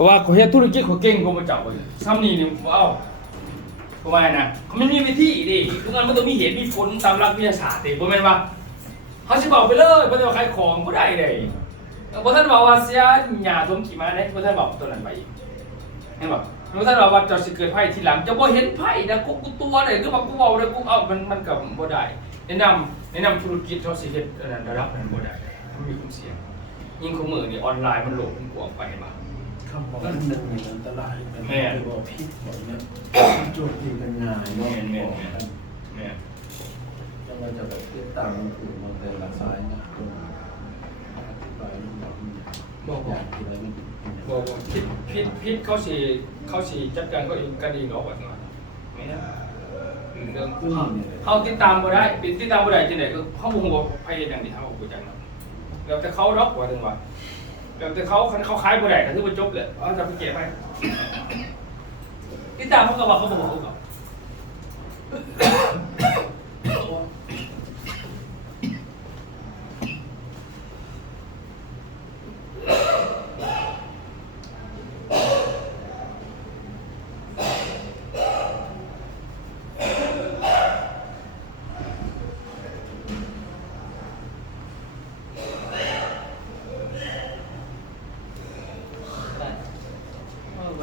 ราะว่าเขาเฮ็ดธุรกิจเขาเก่งกว่าเจ้าเลยซ้ำนี่นี่ว้าวเพราะว่านะมันมีวิธีดิคือมันต้องมีเหตุมีผลตามหลักวิทยาศาสตร์ดิบ่แม่นว่าเขาสิบอกไปเลยบ่ได้ว่าขายของบ่ได้เลยบ่ทันบอกว่าเสียหญ้าถมขี้ม้าเด้บ่ทันบอกตัวนั้นไปอีกเห็นบ่บ่ทันบอกว่าเจ้าสิเกิดภัยทีหลังเจ้าบ่เห็นภัยนะกูตัวได้คือว่ากูเว้าได้กูเอามันก็บ่ได้แนะนำธุรกิจเขาสิเฮ็ดอันนั้นระดับนั้นบ่ได้มันมีความเสี่ยงยิ่งของมือนี่ออนไลน์มันโลกมันกว้างไปบ่คำบอกหนึ่งในอันตรายเป็นบอกพิษบอกเนี่ยโจทย์ที่เป็นงานเนาะเนี่ยแล้วเราจะแบบติดตามมันคือมันเป็นหลักสายนะคนอธิบายบอกอย่างที่อะไรไม่บอกพิษเขาสิจัดการเขาเองกันเองเนาะว่าซั่นไม่นะเรื่องเขาติดตามบ่ได้ติดตามบ่ได้จังได๋คือเขาบ่ฮู้ว่าไผเฮ็ดหยังนี่เฮาบ่จักเนาะแล้วแต่เขาดอกว่าถึงว่าแล้วแต่เขาขายบ่ได้ก็คือบ่จบเลยเอาจะไปเก็บให้ติดตามเขาก็ว่าเขาบ่ฮู้เขา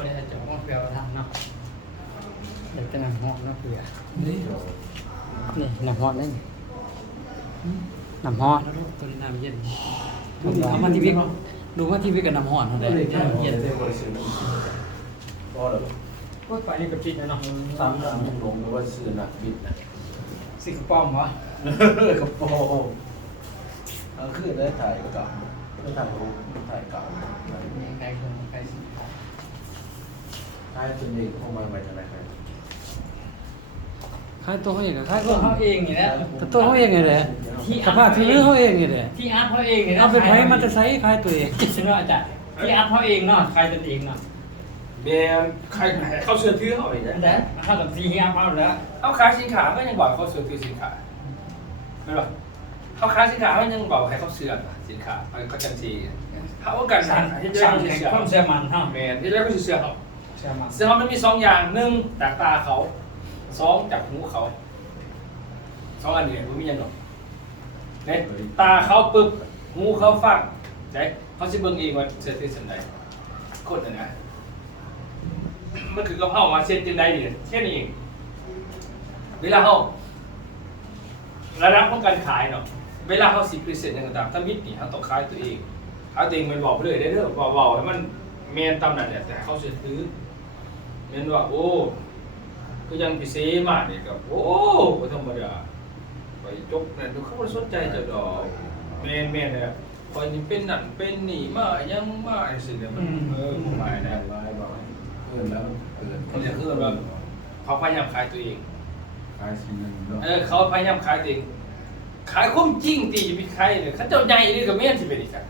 บริษัทจะมองเปลี่ยวทำเนาะเดี๋ยวจะนำหอมเนาะเปลี่ยนี่นำหอมนี่นำหอมตัวนี้น้ำเย็นทำมาทีวีดูว่าทีวีกับน้ำหอมเท่าไหร่เย็นเลยก็เลยก็ไปนี่กับจิตนะเนาะตามมุงลงหรือว่าซื้อหนักบิดนะสิกระป๋อมวะกระโปรงเอาขึ้นได้ถ่ายเก่าไม่ถ่ายรูปถ่ายเก่าใครคนใครสิถ่ายจนเองเข้ามาใหม่ทำไมครับขายตัวเขาเองขายตัวเขาเองนี่แหละแต่ตัวเขาเองไงแหละที่สภาพที่เขาเองไงแหละที่อาร์ตเขาเองเอาไปใช้มันจะใช้ขายตัวเองใช่ไหมอาจารย์ที่อาร์ตเขาเองเนาะขายตัวเองเนาะแม่ใครเขาเชื่อถือเขาอีกแต่เข้ากับที่อาร์ตเขาแล้วเขาขายสินค้าก็ยังบอกเขาเชื่อถือสินค้าไม่หรอเขาขายสินค้าก็ยังบอกให้เขาเชื่อสินค้าเขาจังทีเขาก็การสั่งที่จะเชื่อความเชื่อมันเนาะแม่ที่แรกก็เชื่อเขาเชื่อมันมี2อย่าง1จากตาเขา2จากหูเขา2อันนี้มันมีอย่างหรอกเนี่ยตาเขาปึ๊บหูเขาฟังใช่เขาสิเบิ่งเองว่าเชื่อถือสันใดโคตรนะมันคือกระเพรามาเซ็ตจังใดนี่แค่นี้เองเวลาเขาระดับของการขายเนาะเวลาเขา10%อย่างต่างๆถ้ามิดนี่เขาต้องขายตัวเองขายตัวเองมันบอกไปเลยได้เด้อบอกให้มันเมนตามนั้นเนี่ยแต่เขาเชื่อถือเมนว่าโอ้ก็ยังพิเศษมากเนี่ยกับโอ้ก็ธรรมดาไปจกนั่นเขาไม่สนใจจะดอกเมนเนี่ยคอยนี่เป็นนั่นเป็นนี่มายังมาไอ้สิ่งเนี่ยมันผมหมายนะแล้วเขาจะคือว่าเขาพยายามขายตัวเองขายสิ่งนึงเขาพยายามขายตัวเองขายคุ้มจริงตีจะไปขายเนี่ยเขาเจ้าใหญ่นี่กับแม่สิเป็นอีกครับ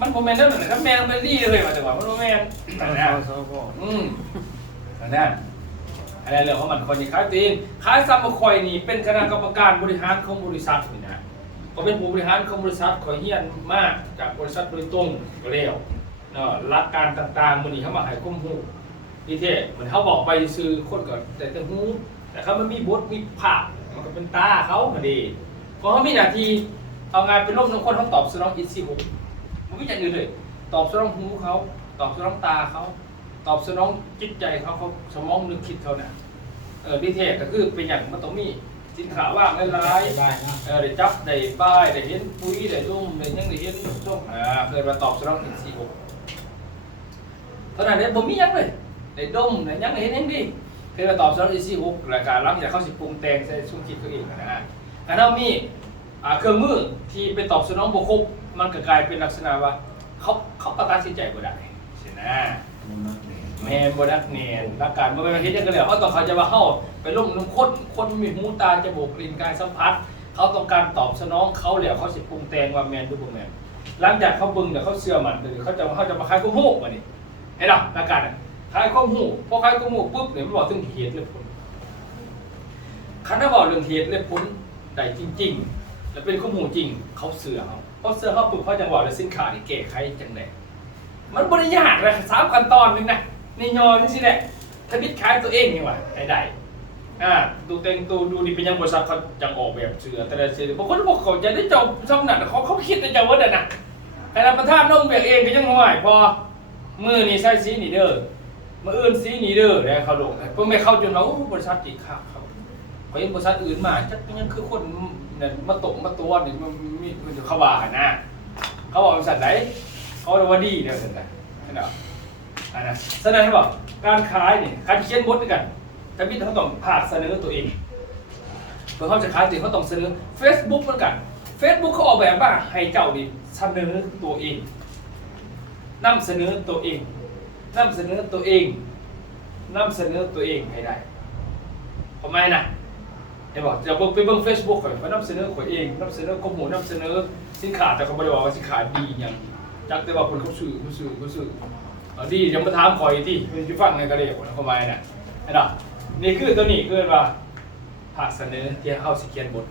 มันโมเมนต์นั่นแหละครับแม่มันดีเลยมาแต่ว่ามันโมเมนต์แต่เนี่ยแต่เนี่ยอะไรเรื่องของมันคนที่ขายตัวเองขายซัมคอยนี่เป็นคณะกรรมการบริหารของบริษัทนี่นะก็เป็นผู้บริหารของบริษัทคอยเฮียนมากจากบริษัทโดยตรงก็แล้วหลักการต่างๆมันนี่เขามาให้ข้อมูลดีเทลเหมือนเขาบอกไปซื้อคนก่อนแต่หูแต่เขามันมีบทมีภาพมันก็เป็นตาเขาพอดีเพราะเขามีหน้าที่เอางานเป็นร่มทั้งคนเขาตอบสนองอินทรีย์มันไม่อย่างอื่นเลยตอบสนองหูเขาตอบสนองตาเขาตอบสนองจิตใจเขาสมองนึกคิดเขาเนี่ยดีเทลก็คือเป็นอย่างมันต้องมีสินค้าว่างหลายๆได้จับได้ป้ายได้เห็นปุ๋ยได้ร่มได้ยังได้เห็นส้มเคยมาตอบสนองอินทรีย์เท่านั้นเนี่ยผมมียังเลยได้ดมได้ยังได้เห็นยังดีเคยมาตอบสนองอินทรีย์รายการหลังจากเขาสิปรุงแต่งใส่ช่วงคิดเขาเองนะฮะการเรามีเครื่องมือที่เป็นตอบสนองบุคคลมันก็กลายเป็นลักษณะว่าเขาตัดสินใจบ่ได้ใช่ไหมแม่บ่ดักเนียนหลักการบ่เป็นเฮ็ดจังได๋แล้วเขาต้องเขาจะว่าเฮาไปลงน้ำคนมีหูตาจมูกลิ้นกายสัมผัสเขาต้องการตอบสนองเขาแล้วเขาสิปรุงแต่งว่าแม่นหรือบ่แม่นหลังจากเขาเบิ่งแล้วเขาเชื่อมั่นเลยเขาจะมาขายข้อมูลบัดนี้เห็นบ่หลักการขายข้อมูลพอขายข้อมูลปุ๊บเนี่ยมันบอกถึงเหตุและผลคันถ้าบอกเรื่องเหตุและผลได้จริงๆแล้วเป็นข้อมูลจริงเขาเชื่อเขาปุ๊บเขาจังบอกเลยสินค้าที่แก้ไขจังได๋ มันบริยากเลย3ขั้นตอนนึงนะนี่ยอนี่สิแหละทบิดขายตัวเองนี่ว่ะได้ดูเต็งตัวดูนี่เป็นยังบริษัทเขาจังออกแบบเสือแต่ละเสือบางคนบอกเขาจะได้จบช่องนั้นเขาคิดในใจว่าเด่นนะแต่เราประทานน้องเบียเองก็ยังห่วยพอมือนี่ใส่สีนี่เด้อมืออื่นสีนี่เด้อแล้วเขาลงพวกแม่เข้าจนเราบริษัทอีกครับเขายังบริษัทอื่นมาจักยังคือคนเนี่ยมาตกมาตัวนี่มันมีเขาว่านะเขาบอกบริษัทไหนเขาว่าดีเดียวกันนะนั่นแหละนะฉะนั้นเขาบอกการขายนี่การเขียนบทด้วยกันแต่พี่เขาต้องผ่าเสนอตัวเองเพื่อเขาจะขายตัวเขาต้องเสนอ Facebook เหมือนกัน Facebook เขาออกแบบว่าให้เจ้าดิเสนอตัวเองนำเสนอตัวเองนำเสนอตัวเองนำเสนอตัวเองให้ได้ทำไมนะเห็นบอกจะไปเบิ่ง Facebook ข่อยเขานำเสนอข่อยเองนำเสนอข้อมูลนำเสนอสินค้าแต่เขาไม่ได้บอกว่าสินค้าดีอย่างจักแต่ว่าคนเขาซื้อดียังมาถามข่อยที่จะฟังในกระเดียวนะทำไมนะเห็นหรอนี่คือตัวนี้คือว่าผ่าเสนอที่เข้าสิเขียนบท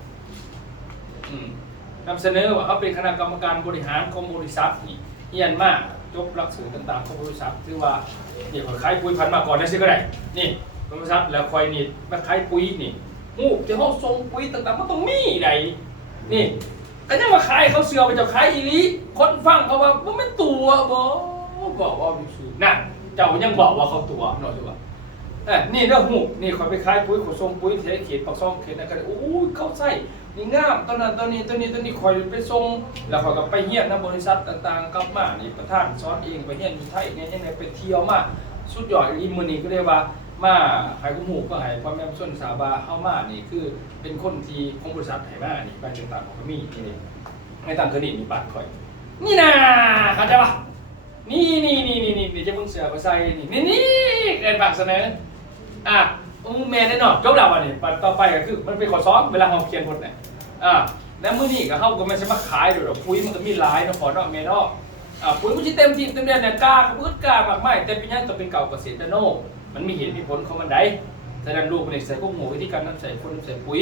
นำเสนอว่าเขาเป็นคณะกรรมการบริหารของบริษัทนี่เฮียนมากจบหลักสูตรต่างๆของบริษัทถือว่านี่คอยขายปุ๋ยพันมาก่อนได้สิก็ได้นี่บริษัทแล้วคอยนี่มาขายปุ๋ยนี่หูจะเขาส่งปุ๋ยต่างๆมันต้องมีใดนี่ก็ยังมาขายเขาเสือไปจะขายอีลีคนฟังเขาว่ามันไม่ตัวบอกว่าอยู่สูนั่นเจ้ายังบอกว่าเขาตัวหน่อยดีกว่านี่เรื่องหูนี่คอยไปขายปุ๋ยขนส่งปุ๋ยเทเขตปากซองเขตอะไรกันโอ้ยเขาใส่นี่งามตอนนั้นตอนนี้คอยไปส่งแล้วคอยกับไปเฮียนนะบริษัทต่างๆกลับมานี่ประธานสอนเองไปเฮียนอยู่ไทยเนี่ยยังไงไปเที่ยวมาสุดยอดอีมือนี่ก็เรียกว่ามาหายกุ้งหูก็หายความแม่ส่วนสาบาเข้ามานี่คือเป็นคนที่ของบริษัทหายมานี่ไปต่างๆของมีนี่ไม่ต่างเครดิตมีปาดคอยนี่นะเข้าใจปะนี่จะมึงเสือไปใส่นี่เรียนปากเสนอแม่แน่นอนจบแล้ววันนี้ต่อไปก็คือมันเป็นข้อซ้อมเวลาเราเขียนบทเนี่ยแล้วมื้อนี้ก็เข้าก็ไม่ใช่มาขายด้วยหรอกปุ๋ยมันก็มีหลายเนาะขอเนาะแม่เนาะปุ๋ยมันสิเต็มทีเต็มเดือนเนี่ยกล้าพืชกล้ามากมายแต่ปีนี้ต้องเป็นเก่าเกษตรโนมันมีเหตุมีผลของมันได้แสดงรูปในใส่พวกหมูวิธีการนำใส่คนใส่ปุ๋ย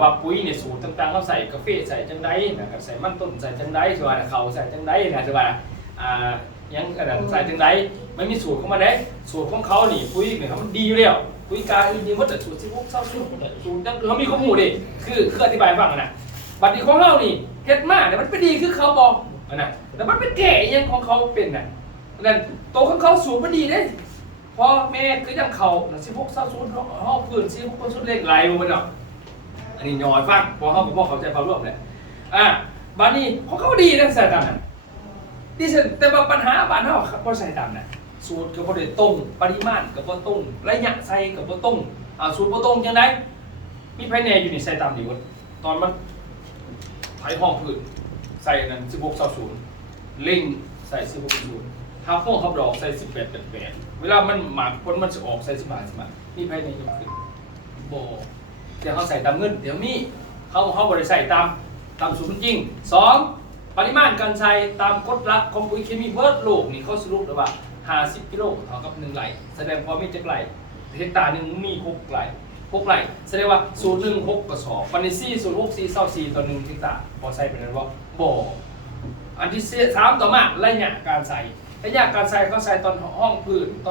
ว่าปุ๋ยเนี่ยสูตรต่างๆเขาใส่กาแฟใส่จังไดนะครับใส่มันต้นใส่จังไดส่วนเขาใส่จังไดนะส่วนยังใส่จังไดไม่มีสูตรของมันได้สูตรของเขานี่ปุ๋ยเนี่ยมันดีอยู่แล้วปุ๋ยกาจริงๆมันแต่สูตรที่พวกเศร้าสูตรเขามีข้อมูลดิคืออธิบายฟังนะบัดนี้ของเขานี่เฮ็ดมาเนี่ยมันเป็นดีคือเขาบอกนะแต่มันเป็นแก่ยังของเขาเป็นน่ะนั่นโตของเขาสูตรมันดีเด้พอแม่คือยังเขาสิพวกเศร้าสูตรห้องพื้นสิพวกสูตรเล็กไหลมันเนาะอันนี้ย่อยฟังพอเขาบอกเขาใจเขาร่วมเลยบัดนี้ของเขาดีนะใส่ตามนั้นดีเสร็จแต่ว่าปัญหาบ้านเขาพอใส่ตามนั้นสูตรกับพอได้ตรงปริมาณกับพอตรงระยะใส่กับพอตรงสูตรพอตรงยังไงมีภายในอยู่ในใส่ตามดีวะตอนมันไถห้องพื้นใส่นั้น16:00เล่งใส่16:00ห้าห้องขับดอกใส่18:88เวลามันหมากพ้นมันจะออกใส่15นี่ภายในยังขึ้นโบเดี๋ยวเขาใส่ตามเงินเดี๋ยวมีเขาบริใส่ตามสูตรจริง2ปริมาณการใส่ตามกฎหลักของปุ๋ยเคมีเวิร์ดโลกนี่เขาสรุปแล้วว่า50 กิโลเท่ากับ1ไร่แสดงพอมีจักไร่เฮกตาร์นึงมี6ไร่แสดงว่าสูตร1 6 กระสอบปันซี่สูตร6 4 24ต่อ1เฮกตาร์พอใส่เป็นนั้นว่าบ่อันที่3ต่อมาระยะการใส่เขาใส่ตอนห้องพื้นต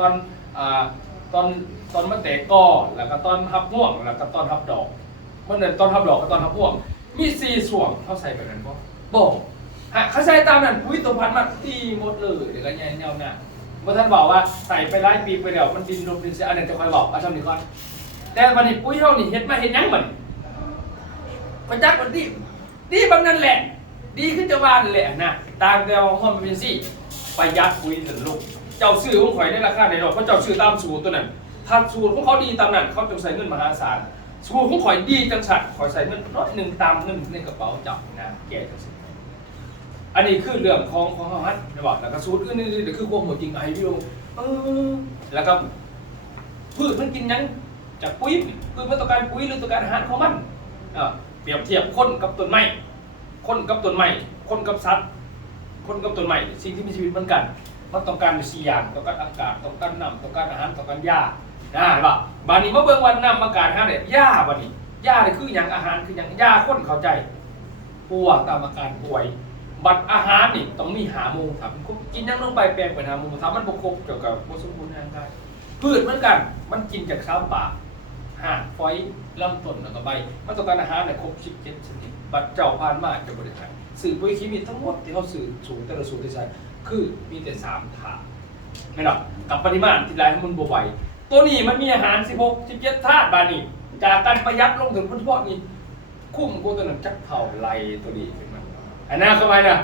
อนมะเตะก้อแล้วก็ตอนทับม่วงแล้วก็ตอนทับดอกเมื่อนั้นตอนทับดอกกับตอนทับม่วงมี4ส่วนเขาใส่แบบนั้นบ่เขาใส่ตามนั้นปุ๋ยตัวพันธุ์มันตีหมดเลยเดี๋ยวก็แย่เน่าหน้าเมื่อท่านบอกว่าใส่ไปหลายปีไปแล้วมันดินลมดินเสียอันนั้นจะคอยบอกเอาช่องนี้ก่อนแต่วันนี้ปุ๋ยเท่านี้เห็นมาเห็นยังมันมันจักมันดีบางนั้นแหละดีขึ้นจะวานแหละนะตามแต่ว่ามันเป็นสิประหยัดปุ๋ยถึงลูกเจ้าซื้อของข่อยได้ราคาในดอกเพราะเจ้าซื้อตามสูตรตัวนั้นถ้าสูตรของเขาดีตามนั้นเขาจะใส่เงินมหาศาลสูตรของข่อยดีจังสัตว์ข่อยใส่เงินน้อยหนึ่งตามเงินในกระเป๋าจับนะแก่จังสัตว์อันนี้คือเรื่องของเขาฮัทนะบอกแล้วก็สูตรอื่นนี่คือความหมดจริงไอ้พี่ลงแล้วก็พืชมันกินยังจากปุ๋ยพืชมันต้องการปุ๋ยหรือต้องการอาหารของมันเปรียบเทียบคนกับต้นไม้คนกับสัตว์คนกับต้นไม้สิ่งที่มีชีวิตเหมือนกันมันต้องการ4อย่างต้องการอากาศต้องการน้ำต้องการอาหารต้องการหญ้าเห็นป่ะบานนี้มาเบิ่งวันน้ำอากาศฮะเนี่ยหญ้าบานนี้หญ้าเนี่ยคืออย่างอาหารคืออย่างหญ้าคนเข้าใจป่วยตามอาการป่วย บัตรอาหารนี่ต้องมีหาโมงครับกินยังลงไปแปลงไปหาโมงถ้ามันบกครบเกี่ยวกับสมบูรณ์ทางกายพืชเหมือนกันมันกินจากข้าวป่าห่านฝอยลำต้นแล้วก็ใบมันต้องการอาหารในครบ17ชนิดบัตรเจ้าผ่านมาจะบริหารสื่อปุ๋ยเคมีทั้งหมดที่เขาสื่อสูงแต่ละสูตรที่ใช้คือมีแต่3 ถาดไม่หรอกกับปริมาณที่ได้ให้มันบวไหวตัวนี้มันมีอาหาร16 17 ธาตุบานี่จากการประหยัดลงถึงเฉพาะนี้คุ้มกูตัวนั้นจักเผาไหลตัวนี้เป็นมันอันนั้นเข้าไปนะ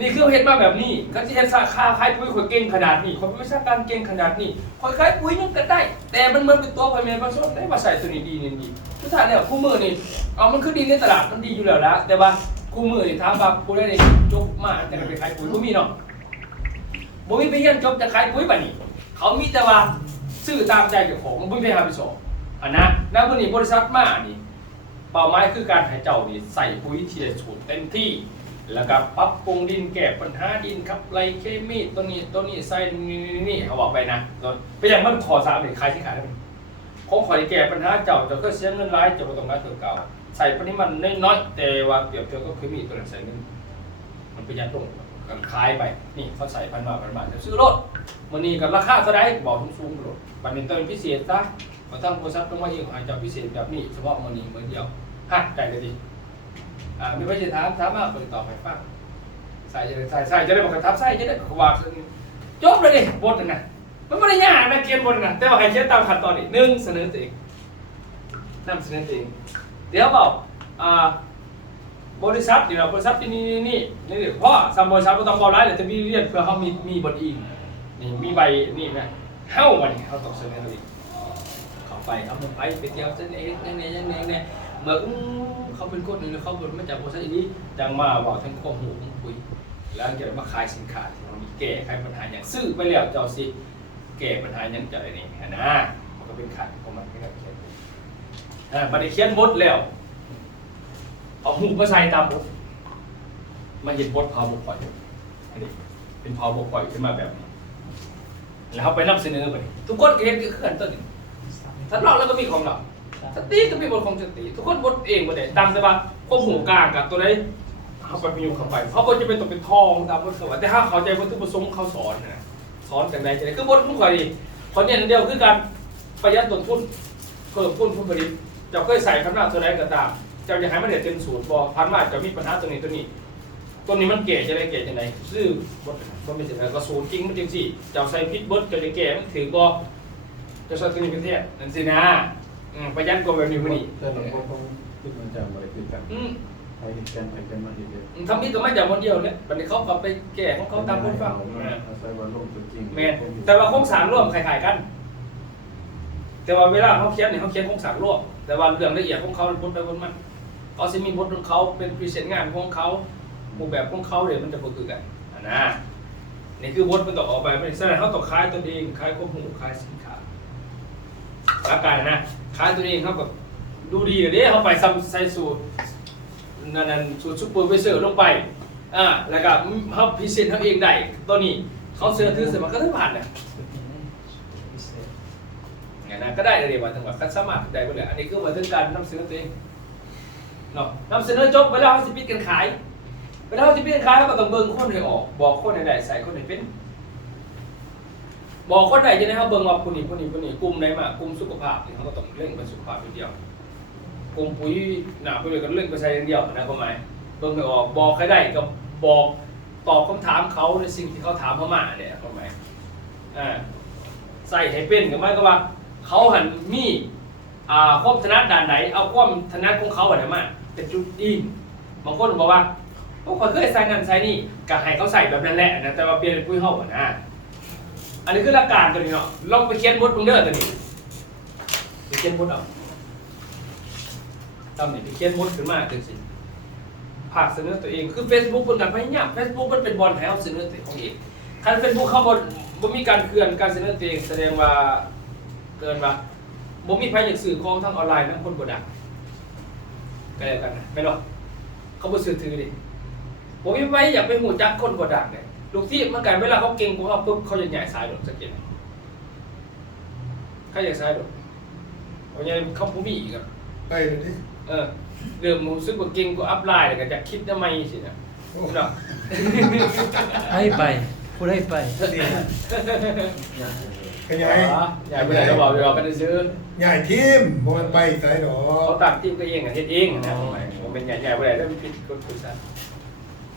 นี่คือเห็ดมาแบบนี้ก็จะเห็ดสาขาขายปุ๋ยข่อยเก่งขนาดนี้คนวิชาการเก่งขนาดนี้ข่อยขายปุ๋ยยังก็ได้แต่มันเหมือนเป็นตัวพอเมนผสมได้มาใส่ตัวนี้ดีนี่ดีทุกท่านเนี่ยคู่มือนี่เอามันคือดีในตลาดมันดีอยู่แล้วนะแต่ว่าคู่มือนี่ถามว่าผู้ใดได้จบมาแต่ไปขายปุ๋ยบ่มีเนาะบ่มีไปเรียนจบจะขายปุ๋ยบัดนี้เขามีแต่ว่าซื้อตามใจเจ้าของบ่มีไปหาไปสอบอันนะแล้วมื้อนี้บริษัทมานี่เป้าหมายคือการให้เจ้านี่ใส่ปุ๋ยที่ได้สูตรเต็มที่แล้วก็ปรับปรุงดินแก้ปัญหาดินครับไรเคมีตัวนี้ใส่นี่เขาบอกไปนะไปอย่างมันขอ3นี่ใครที่ขายได้มั้ยของข่อยแก้ปัญหาเจ้าจะก็เสียเงินหลายจะบ่ต้องการเท่าเก่าใส่ปริมาณน้อยๆแต่ว่าเปรียบเทียบก็เคมีตัวนั้นใส่เงินมันประหยัดลงกันขายไปนี่เขาใส่พันบาทจะซื้อรถมื้อนี้ก็ราคาเท่าใดบอกสูงๆรถบัดนี้ต้องพิเศษซะบ่ต้องบริษัทต้องมาเองให้เจ้าพิเศษแบบนี้เฉพาะมื้อนี้มื้อเดียวฮัดได้เลยดิมีวิธีถามมาเปิดต่อไปฟังใส่จะได้บอกกับทับใส่จะได้วางจบเลยดิบทนะมันไม่ได้ยากนะเขียนบทนะแต่ว่าใครเขียนตามขั้นตอนนี่1เสนอตัวเองนำเสนอตัวเองเดี๋ยวบอกบริษัทเดี๋ยวบริษัทนี่เพราะสามบริษัทก็ต้องบอกได้เลยจะมีเรียนเพื่อเขามีบทอิงนี่มีใบนี่นะเข้ามานี่เขาต้องเสนอตัวเองเข้าไปเอาลงไปเที่ยวเส้นเองเนี่ยเมื่อเขาเป็นคนหนึ่งแล้วเขาเป็นมาจากบริษัทนี้จังมาบอกทั้งข้อมูลทั้งคุยแล้วจะมาขายสินค้าที่มันมีแก้ไขปัญหาอย่างซื้อไปแล้วเจ้าสิแก้ปัญหาอย่างเจ้าอะไรนี่นะมันก็เป็นขาดของมันไม่ได้เขียนบัดนี้เขียนบทแล้วเอาหูมาใส่ตามบทมาเห็นบทพาวบกปล่อยอันนี้เป็นพาวบกปล่อยขึ้นมาแบบนี้แล้วเขาไปนำเสนอไปทุกคนเห็นคือขั้นต้นนี้ถ้าลอกแล้วก็มีของเราสติก็มีบทของสติทุกคนบทเองบทไหนตามสบายควบหูกลางกับตัวไหนเขาไปประยุกต์เข้าไปเขาก็จะเป็นตัวเป็นทองตามบทเขาแต่ถ้าเขาใจวัตถุประสงค์เขาสอนนะสอนจากไหนจากไหนคือบทของเขาดีคนเนี่ยเดียวคือการประหยัดต้นทุนเพิ่มทุนผลิตจะเคยใส่คำนามตัวไหนก็ตามจะอยากให้มันเด็ดเต็มสูตรบอกพันมาจะมีปัญหาตัวนี้มันเก๋จะได้เก๋จากไหนซื้อบทมันไม่ใช่ก็สูตรจริงมันจริงสิจะใส่พิษบทจะได้เก๋มันถือบอกจะใส่ตัวนี้เป็นเทศนั่นสินะประหยัดกว่าแบบนี้คนนี้แต่เราก็ต้องขึ้นมาจากอะไรคือกันใครเห็นกันใครกันมาเห็นกันทำนี่ก็ไม่จากคนเดียวเนี่ยบัดนี้เขาก็ไปแก้ของเขาตามคนฟังใส่ว่าลงจริงแม่แต่ว่าโครงสร้างร่วมคล้ายๆกันแต่ว่าเวลาเขาเขียนเนี่ยเขาเขียนโครงสร้างร่วมแต่ว่าเรื่องละเอียดของเขาบทไปบทมันเขาจะมีบทของเขาเป็นพรีเซนต์งานของเขารูปแบบของเขาเดี๋ยวมันจะบ่คือกันนะนี่คือบทมันต้องออกไปไม่ใช่เขาต้องคล้ายตัวเองคล้ายข้อมูลคล้ายสินค้าหลักการนะคล้ายตัวเองเขาแบบดูดีเลยเขาไปซ้ำใส่สูตรนั่นสูตรซุปเปอร์ไวเซอร์ลงไปแล้วก็เขาพรีเซนต์เขาเองได้ตัวนี้เขาเสื้อถือเสร็จมันก็ได้ผ่านเนี่ยอย่างนั้นก็ได้เลยว่าถึงว่าสามารถได้หมดเลยอันนี้คือว่าถึงการนำเสนอตัวเองเนาะนำเสนอจบเวลาเขาจะปิดกันขายเวลาเขาจะปิดกันขายเขาก็ต้องเบิ่งคนให้ออกบอกคนให้ได้ใส่คนให้เป็นบอกคนไหนจะได้เขาเบิ่งว่าผู้นี้กลุ่มไหนมากลุ่มสุขภาพเขาก็ต้องเร่งไปสุขภาพเดียวกลุ่มปุ๋ยหนาปุ๋ยก็เร่งไปใช้เดียวนะความหมายเบิ่งให้ออกบอกใครได้ก็บอกตอบคำถามเขาในสิ่งที่เขาถามเขามาเนี่ยความหมายใส่ให้เป็นกับไม่ก็ว่าเขาหันมีความถนัดด้านไหนเอาความถนัดของเขาอะไรมาเป็นจุดดีบางคนบอกว่าพวกคนเคยใส่นั่นใส่นี่ก็ให้เขาใส่แบบนั้นแหละนะแต่ว่าเปลี่ยนเป็นปุ๋ยเฮานะอันนี้คือหลักการตัวนี้เนาะลองไปเขียนบทมึงเด้อตัวนี้ไปเขียนบทเอาทำนี่ไปเขียนบทขึ้นมาจังสิภาคเสนอตัวเองคือ Facebook เป็นการพยายาม Facebook มันเป็นบอลแถวเสนอตัวของเองคัน Facebook เขาบ่มีการเคลื่อนการเสนอตัวเองแสดงว่าเกินว่าบ่มีใครอยากสื่อของทางออนไลน์นั้นคนบ่ดังก็แล้วกันนะไม่หรอกเขาบ่สื่อถือดิบ่มีใครอยากไปหูจักคนบ่ดังเลยลูกที่มันกันเวลาเขาเก่งกว่าเขาปุ๊บเขาจะใหญ่สายหลดสักเกตเขาใหญ่สายหลดเขาใหญ่เขาผู้มีอีกครับไปเลยดิเริ่มรู้สึกว่าเก่งกว่าอัพไลน์เลยก็จะคิดทำไมสินะ เนาะ ให้ไปพูดให้ไป ขยาย อย่าไปไหนเราบอกเราก็ได้ซื้อ ใหญ่ทีมบ่มันไปไสดอ เขา ก ตัดทีมก็เองเฮ็ดเองนะผมเป็นใหญ่ๆไปไหนแล้วผิดกฎกติกา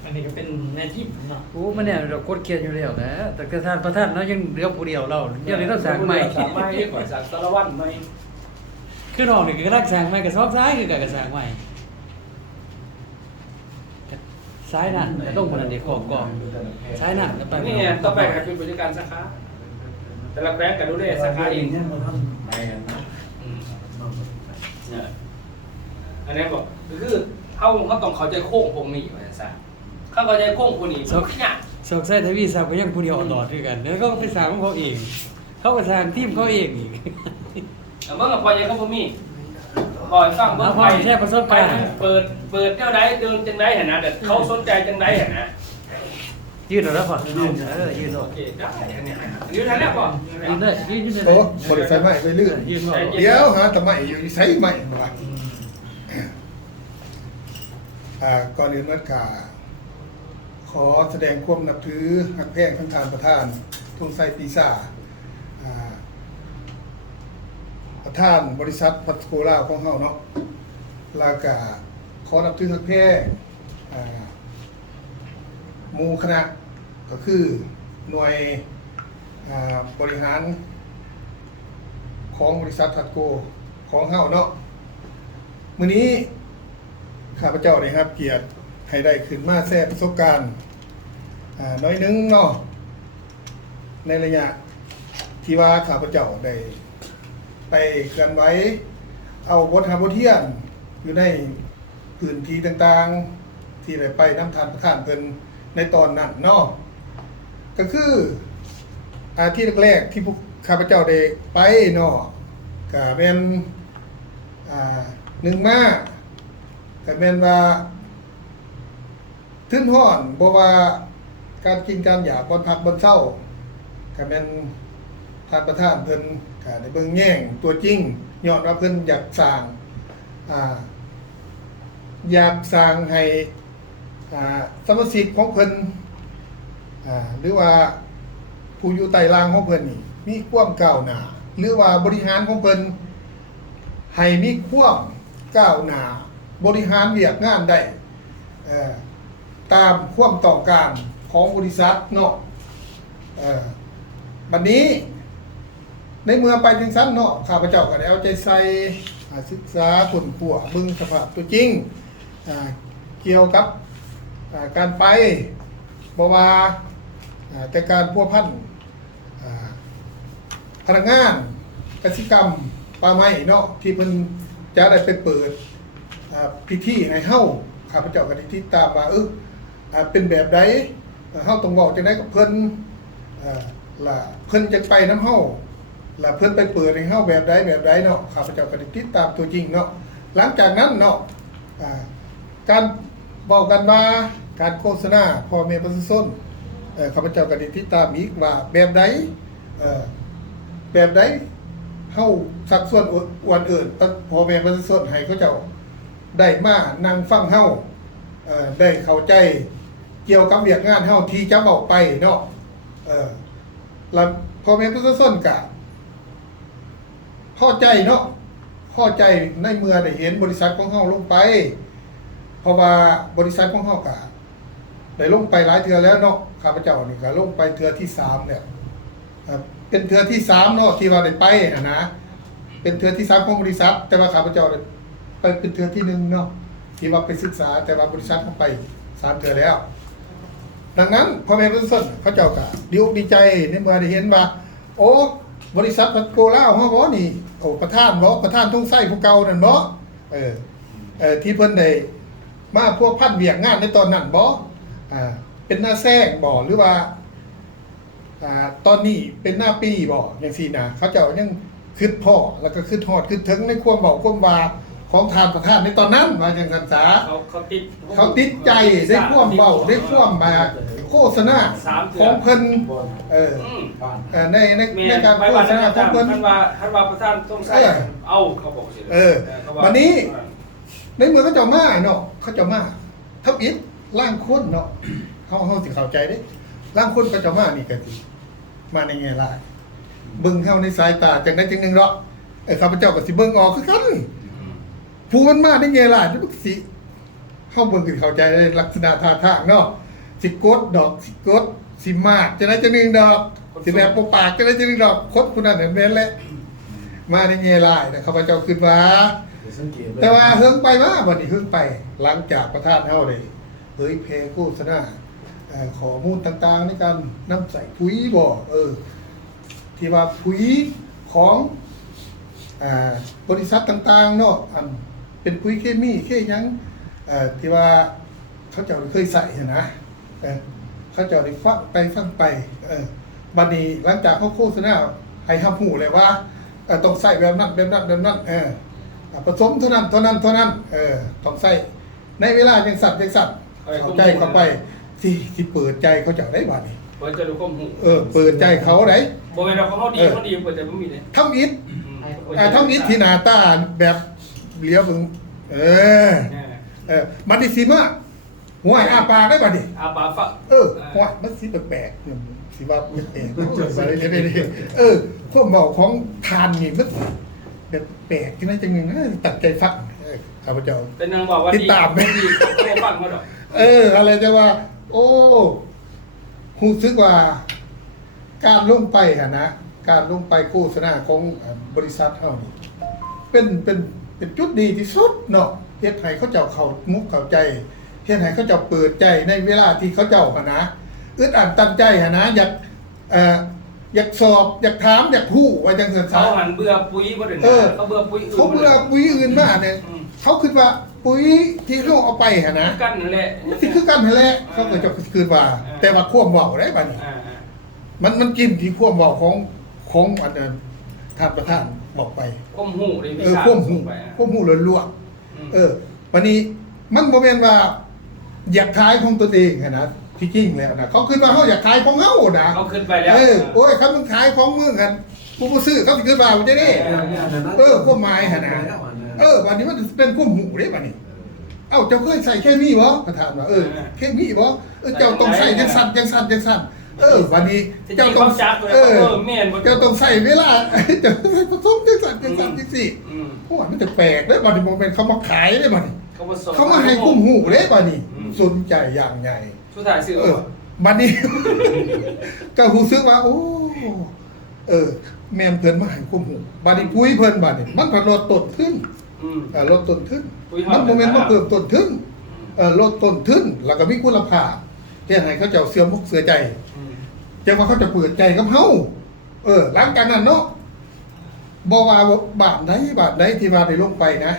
อันนี้ก็เป็นในที่เนาะโอ้มันเนี่ยเรากดเขียนอยู่แล้วนะแต่กระทานประธานเนาะยังเหลือผู้เดียวเราเดี๋ยวนี้เราสั่งใหม่ สั่งใหม่ก่อนสั่งสารวัตรใหม่ คือน้องนี่ก็รักสั่งใหม่กับซอกซ้ายคือกับสั่งใหม่ซ้ายน่ะก็ต้องมันเด็กกองซ้ายน่ะแล้วไป นี่ไงต่อไปก็เป็นบริการสาขาแต่ละแบงก์ก็ดูแลสาขาเอง เนี่ยมันทำไปกันนะ อันนี้บอกคือเขาต้องเข้าใจโค้งพวกนี้ว่าซะเขาเข้าใจโค้งพวกนี้มันยาก ซอกซ้ายทวีสั่งไปยังผู้เดียวอ่อนหลอดด้วยกันแล้วก็ไปสั่งของเขาเองเขาก็สั่งทีมเขาเองอีก แต่เมื่อพอใจเขาบ่มีพอฟังเบิ่งไปเปิดแนวใดเดินจังได๋หั่นนะแต่เขาสนใจจังได๋หั่นนะ ยืนแล้วพอยืนยืน โอเคได้อันนี้อยู่ทันแล้วบ่ ยืนเลยยืนเลย โอ้บ่ได้ใส่ไม้ไปเรื่อย ยืนบ่ เดี๋ยวหาแต่ไม้อยู่ใส่ไม้ว่ะก่อนอื่นมันกาขอแสดงความนับถือหักแพงทั้งทานประธานทุ่งไซปีซ่าประธานบริษัทพัสโกล่าของเฮาเนาะแล้วก็ขอนับถือหักแพงหมู่คณะก็คือหน่วยบริหารของบริษัทพัสโกของเฮาเนาะมื้อนี้ข้าพเจ้าได้รับเกียรติให้ได้ขึ้นมาแชร์ประสบการณ์น้อยนึงเนาะในระยะที่ว่าข้าพเจ้าได้ไปเคลื่อนไหวเอาบทเรียนอยู่ในพื้นที่ต่างๆที่ได้ไปนำทานประธานเพิ่นในตอนนั้นเนาะก็คือที่แรกๆที่พวกข้าพเจ้าได้ไปเนาะก็เป็นหนึ่งมาก็แม่นว่าทึ้นฮ้อนบ่ว่าการกินการอยากบนพักบนเช้าก็แม่นท่านประธานเพิ่นก็ได้เบิ่งแย่งตัวจริงย้อนว่าเพิ่นอยากสร้างให้สมาชิกของเพิ่นหรือว่าผู้อยู่ใต้ล่างของเพิ่นนี่มีความก้าวหน้าหรือว่าบริหารของเพิ่นให้มีความก้าวหน้าบริหารเวียกงานได้ตามความต้องการของบริษัทเนาะบัดนี้ในเมื่อไปจังซั่นเนาะข้าพเจ้าก็ได้เอาใจใส่ศึกษาค้นคว้าเบิ่งสภาพตัวจริงเกี่ยวกับการไปบ่ว่าแต่การพัวพันพนักงานกสิกรรมป่าไม้เนาะที่เพิ่นจะได้ไปเปิดพิธีให้เฮาข้าพเจ้าก็ได้ติดตามว่าเป็นแบบใดเฮาต้องเว้าจังได๋กับเพิ่นล่ะเพิ่นจะไปนำเฮาล่ะเพิ่นไปเปิดให้เฮาแบบใดเนาะข้าพเจ้าก็ได้ติดตามตัวจริงเนาะหลังจากนั้นเนาะการเว้ากันว่าการโฆษณาพ่อแม่ประชาชนข้าพเจ้าก็ได้ติดตามอีกว่าแบบใดเฮาสักส่วนอวนอื่นพ่อแม่ประชาชนให้เขาเจ้าได้มานั่งฟังเฮาได้เข้าใจเกี่ยวกับเวียกงานเฮาที่จะเว้าไปเนาะแล้วพ่อแม่ประชาชนก็พอใจเนาะพอใจในเมื่อได้เห็นบริษัทของเฮาลงไปเพราะว่าบริษัทของเฮาก็ได้ลงไปหลายเทื่อแล้วเนาะข้าพเจ้านี่ก็ลงไปเทื่อที่3เนี่ยเป็นเทื่อที่3เนาะที่ว่าได้ไปนะเป็นเทื่อที่3ของบริษัทแต่ว่าข้าพเจ้าไปเป็นเทื่อที่1เนาะที่ว่าไปศึกษาแต่ว่าบริษัทเข้าไป3เทื่อแล้วดังนั้นพ่อแม่ประชาชนเขาเจ้าก็ดีใจในเมื่อได้เห็นว่าโอ้บริษัทพัสโกล่าเฮาบ่นี่โอ้ประธานทุ่งไส้ผู้เก่านั่นบ่ที่เพิ่นได้มาพวกพันเวียกงานในตอนนั้นบ่เป็นหน้าแซงบ่หรือว่าตอนนี้เป็นหน้าปีบ่จังซี่นะเขาเจ้ายังคิดพ้อแล้วก็คิดฮอดคิดถึงในความเว้าความว่าของทานประธานในตอนนั้นว่าจังซั่นซะเขาติดใจได้ความเว้าได้ความมาโฆษณาของเพิ่นในการโฆษณาของเพิ่นท่านว่าประธานต้องใช้เอาเขาบอกสิวันนี้ในเมืองเขาเจ้ามาเนาะเขาเจ้ามาทับอิฐ ร่างคนเนาะเฮาสิเข้าใจเด้ร่างคนก็จะมานี่ก็สิมาในแง่ร้ายเบิ่งเฮาในสายตาจังได๋จังหนึงเนาะข้าพเจ้าก็สิเบิ่งออกคือกันผู้มันมาในแง่ร้ายมันสิเฮาเบิ่งสิเข้าใจในลักษณะท่าทางเนาะสิกดดอกสิกดสิมากจังได๋จังหนึงดอกสิแบบปปากจังได๋จังหนึงดอกคนผู้นั้นแม่นแหละมาในแง่ร้ายนะข้าพเจ้าคิดว่าแต่ว่าเฮิงไปมาบัดนี้เฮิงไปหลังจากประธานเฮาได้เผยแพร่โฆษณาข้อมูลต่างๆในการนำใส่ปุ๋ยบ่ที่ว่าปุ๋ยของบริษัทต่างๆเนาะเป็นปุ๋ยเคมีเคหยังที่ว่าเขาเจ้าเคยใส่นะเขาเจ้าได้ฟังไปบัดนี้หลังจากเขาโฆษณาให้รับรู้เลยว่าต้องใส่แบบนั้นผสมเท่านั้นต้องใส่ในเวลาจังสั่นเข้าใจเข้าไปที่เปิดใจเขาจะได้บัดนี้ เปิดใจดูความหู เปิดใจเขาได้ บ่แม่นเขาดีเปิดใจบ่มีเลย ทำอิฐทำอิฐที่หน้าตาแบบเหลียวบึงมันดิสิมาหัวอาปากได้บัดนี้ อาปาฝะ หัวมันสิแปลกๆสิว่าแปลกพวกเบาของทานนี่มันแบบแปลกจังได๋จังนึงตัดใจฟังข้าพเจ้า เป็นนางบอกว่าดีดีเขาฟังเขาดอก อะไรจะว่า โอ้รู้สึกว่าการลงไปนะการลงไปโฆษณาของบริษัทเฮานี่เป็นจุดดีที่สุดเนาะเฮ็ดให้เขาเจ้าเข้ามุกเข้าใจเฮ็ดให้เขาเจ้าเปิดใจในเวลาที่เขาเจ้านะอึดอัดตันใจนะอยากสอบอยากถามอยากฮู้ว่าจังซั่นซะ เขาหันเบื่อปุ๋ยบ่ได้เขาเบื่อปุ๋ยอื่น เขาเบื่อปุ๋ยอื่นมาเนี่ยเขาคิดว่าปุ๋ยที่เขาเอาไปนะ กันนั่นแหละ มันสิคือกันนั่นแหละเขาก็จะคืนว่า แต่ว่าควบเว้าได้บัดนี้มันกินที่ควบเว้าของอันนั้นท่านประธานบอกไป ความหูเลย ควบหูล้วนๆวันนี้มันบ่แม่นว่าอยากขายของตัวเองนะที่จริงแล้วนะเขาคิดว่าเขาอยากขายของเฮานะ เขาขึ้นไปแล้ว โอ้ยเขาต้องขายของมึงกันผู้บ่ซื้อเขาสิคิดว่ามันจะได้ควบหมายหั่นนะวันนี้มันเป็นควบหูเด้บัดนี้เอ้าเจ้าเคยใส่เคมีบ่ประธานว่าเคมีบ่เจ้าต้องใส่จังสั่นวันนี้เจ้าต้องเจ้าต้องใส่เวลาเจ้าผสมจังสั่นจังซี่โอ้ยมันจะแปลกเด้บัดนี้บ่แม่นเขามาขายเด้บัดนี้เขามาให้ควบหูเด้บัดนี้สนใจอย่างใหญ่ สุดท้ายซื้อบัดนี้ก็รู้สึกว่าโอ้แม่นเพิ่นมาให้ควบหูบัดนี้ปุ๋ยเพิ่นบัดนี้มันก็ลดต้นทุนลดต้นทุนมันบ่แม่นมาเพิ่มต้นทุนลดต้นทุนแล้วก็มีคุณภาพเฮ็ดให้เขาเจ้าเสื่อมมุกเสื่อใจจังว่าเขาจะเปิดใจกับเฮาหลังจากนั้นเนาะบ่ว่าบาทใดที่ว่าได้ลงไปนะ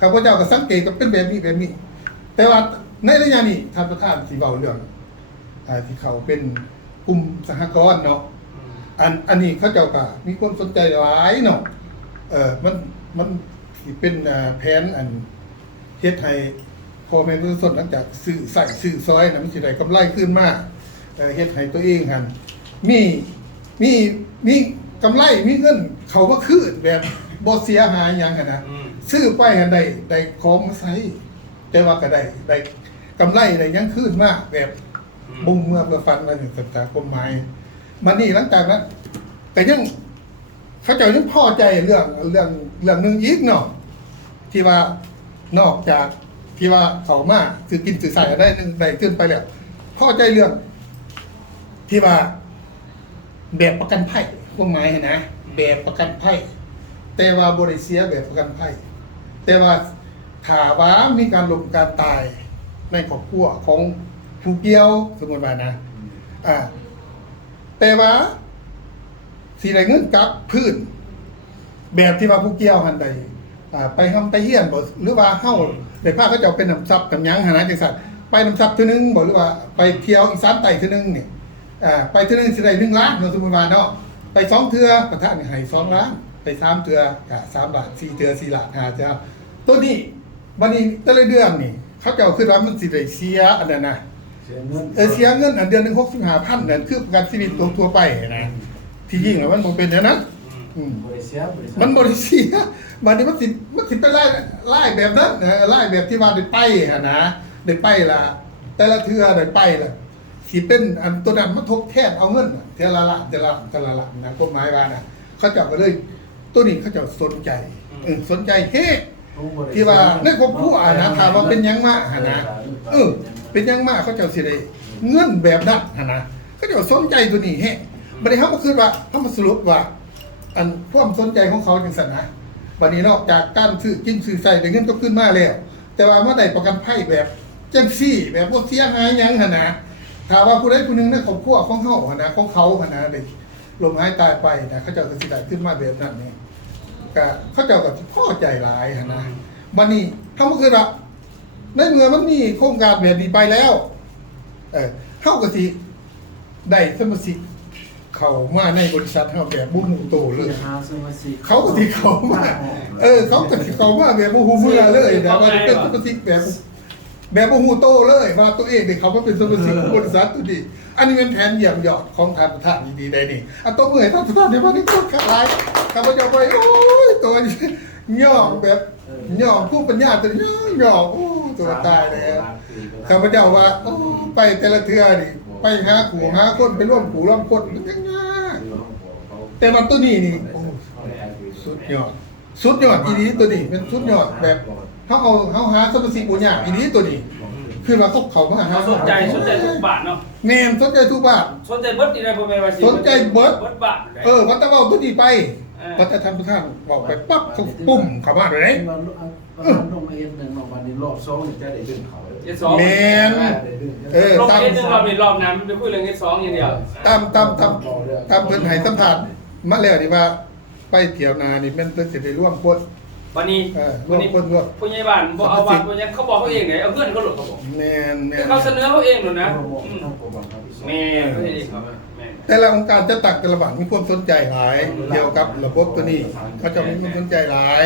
ข้าพเจ้าก็สังเกตก็เป็นแบบนี้แต่ว่าในระยะนี้ท่านประธานสิเว้าเรื่องที่เขาเป็นกลุ่มสหกรณ์เนาะอันนี้เขาเจ้าก็มีคนสนใจหลายเนาะมันสิเป็นแผนอันเฮ็ดให้พ่อแม่ประชาชนหลังจากซื้อซอยน่ะมันสิได้กำไรขึ้นมาเฮ็ดให้ตัวเองหั่นมีกำไรมีเงินเข้ามาคืนแบบบ่เสียหายหยังหั่นนะซื้อไปหั่นได้ของมาใช้แต่ว่าก็ได้กำไรได้ยังคืนมาแบบบุ้งเมื่อฟันว่าถึงสัจจะกฎหมายมันนี่หลังจากนั้นแต่ยังเขาเจ้ายังพอใจเรื่องนึงอีกเนาะที่ว่านอกจากที่ว่าเขามาคือกินสื่อสารได้นึงได้ขึ้นไปแล้วพอใจเรื่องที่ว่าแบบประกันภัยกฎหมายนะแบบประกันภัยแต่ว่าบริเสียแบบประกันภัยแต่ว่าถ้าว่ามีการล้มการตายในครอบครัวของผู้เกี่ยวสมมติว่านะแต่ว่าสิได้เงินกลับพื้นแบบที่ว่าผู้เกี่ยวหันใดไปทำไปเฮียนบ่หรือว่าเฮาได้พาเขาเจ้าเป็นน้ำซับกับหยังหั่นนะจังซั่นไปน้ำซับเทื่อนึงบ่หรือว่าไปเที่ยวอีสานใต้เทื่อนึงนี่ไปเทื่อนึงสิได้1ล้านเนาะสมมุติว่าเนาะไป2เทื่อประธานให้2ล้านไป3เทื่อก็3ล้าน4เทื่อ4ล้าน5เทื่อตัวนี้บัดนี้แต่ละเดือนนี่เขาเจ้าคิดว่ามันสิได้เสียอันนั้นนะเสียเงินอันเดือนนึง 65,000 นั่นคือประกันชีวิตทั่วไปนะที่จริงแล้วมันบ่เป็นอย่างนั้นมันบ่ได้เสียบัดนี้มันสิไปไล่แบบนั้นไล่แบบที่ว่าได้ไปนะ ได้ไปละแต่ละเทื่อได้ไปละสิเป็นอันตัวนั้นมาทบแทนเอาเงินน่ะเทื่อละละนะกฎหมายว่านะเขาเจ้าก็เลยตัวนี้เขาเจ้าสนใจสนใจเฮ้ที่ว่าในครอบครัวนะถามว่าเป็นหยังมากนะเป็นหยังมากเขาเจ้าสิได้เงินแบบนั้นนะเขาเจ้าสนใจตัวนี้เฮ้บัดนี้เฮามาคิดว่าเฮามาสรุปว่าอันความสนใจของเขาจังซั่นนะบัดนี้นอกจากการซื้อกินซื้อใส่ได้เงินก็ขึ้นมาแล้วแต่ว่าเมื่อใดประกันภัยแบบจังซี่แบบบ่เสียหายหยังหั่นนะถ้าว่าผู้ใดผู้หนึงในครอบครัวของเฮาหั่นนะของเขาหั่นนะได้ลมหายตายไปนะเขาเจ้าก็สิได้ขึ้นมาแบบนั้นนี่ก็เขาเจ้าก็พอใจหลายหั่นนะบัดนี้เฮาบ่คือว่าในเมื่อมันมีโครงการแบบนี้ไปแล้วเฮาก็สิได้สมาชิกเข้ามาในบริษัทเฮาแบบบ่ฮู้โตเลยเขาก็สิเข้ามาเขาก็สิเข้ามาแบบบ่ฮู้เมื่อเลยนะว่าเป็นสมาชิกแบบบ่ฮู้โตเลยว่าตัวเองได้เข้ามาเป็นสมาชิกของบริษัทตัวนี้อันนี้เป็นแผนเยี่ยมยอดของท่านประธานดีๆได้นี่อันตัวเมื่อยท่านประธานได้ว่านี่ก็หลายข้าพเจ้าไปโอ้ยตัวย่อแบบย่อผู้ปัญญาตัวย่อโอ้ตัวตายแล้วข้าพเจ้าว่าโอ้ไปแต่ละเทื่อนี่ไปหาขู่หาคนไปร่วมขู่ร่วมคนมันยังไงแต่มันตัวนี้นี่โอ้สุดยอดอีนี้ตัวนี้เป็นสุดยอดแบบเขาหาสมาชิกบุญญาอีนี้ตัวนี้คือว่าเขามาหา สนใจทุกบาทเนาะ แม่นสนใจทุกบาท สนใจเบิดนี่ได้บ่แม่นว่าสิ สนใจเบิด บาท วัดตะเบาตัวนี้ไปวัดตะท่านประธานบอกไปปั๊บเขาปุ่มเข้ามาเลย ลงมาเอ็นหนึ่งลงมาในรอบสองจะได้ดึงเขา แม่น รอบ ตาม เอ็ดนึงรอบนี้รอบนั้นไปคุยเรื่องเอ็ด2อย่างเดียว ตามเพิ่นให้สัมภาษณ์มาแล้วนี่ว่าไปเที่ยวนานี่แม่นเพิ่นสิไปร่วมโพส วันนี้ ร่วมคนร่วม ผู้ใหญ่บ้านบ่เอาวัดบ่ยังเขาบอกเขาเองไงเอาเพื่อนเขาหลุดเขาบอก แม่น คือเขาเสนอเขาเองหลุดนะ ต้องกบังคับ แม่เขาเองเขาแม่ แต่ละองค์การจะตักแต่ละบัตรมีความสนใจหลายเกี่ยวกับระบบตัวนี้เขาจะมีความสนใจหลาย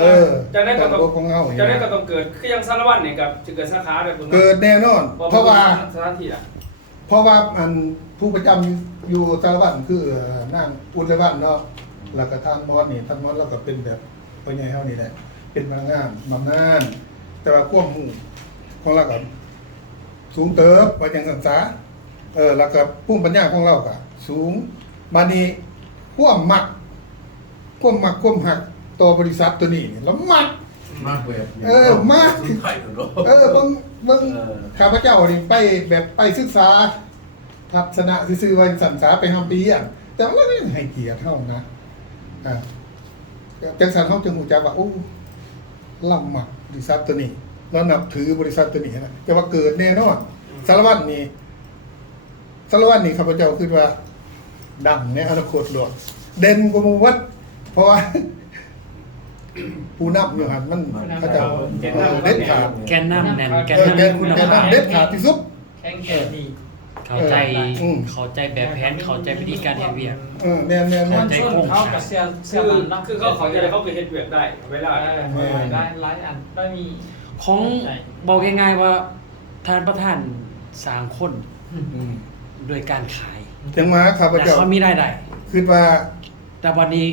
คือจะได้ก็ ระบบของเฮา จะได้ก็ต้องเกิดคือยังสารวัตรนี่กับจะเกิดสาขาได้คุณ เกิดแน่นอน เพราะว่า สถานที่อ่ะ อันผู้ประจำอยู่สารวัตรคือนางอุไรวันเนาะแล้วก็ทางมอสนี่ทางมอสเราก็เป็นแบบพ่อใหญ่เฮานี่แหละเป็นพนักงานบำนาญแต่ว่าความรู้ของเราก็สูงเติบว่าจังซั่นซะแล้วก็ภูมิปัญญาของเราก็สูงบัดนี้ความมักความหักต่อบริษัทตัวนี้แล้วมัก มากแบบ มากบางข้าพเจ้านี่ไปแบบไปศึกษาทัศนะซื่อๆว่าสันษาไปทำปีอ่ะแต่ว่าเราให้เกียรติเท่านะจังสันเขาจึงหูจักว่าโอ้ล่ำหมักบริษัทตัวนี้เรานับถือบริษัทตัวนี้นะแต่ว่าเกิดแน่นอนสารวัตรนี่ข้าพเจ้าคิดว่าดังในอนาคตหลวงเด่นกว่าหมู่วัดเพราะว่าผู้นับอยู่หันมันเขาจะเด็ดขาด แกนน้ำแน่นแกน แก น้ำ นคุณแกนเด็ดขาดที่สุด แข็งแกร่งดี เข้าใจแบบแผนเข้าใจวิธีการเฮ็ดเวียก แน่น มันชนเขากับเสียมันเนาะ คือเขาขอจะได้เขาไปเฮ็ดเวียกได้เวลา ได้หลายอันได้มี ของบอกง่ายๆว่าท่านประธานสร้างคนโดยการขาย จังมาข้าพ แต่ เจ้า เขามีรายได้ คิดว่า แต่วันนี้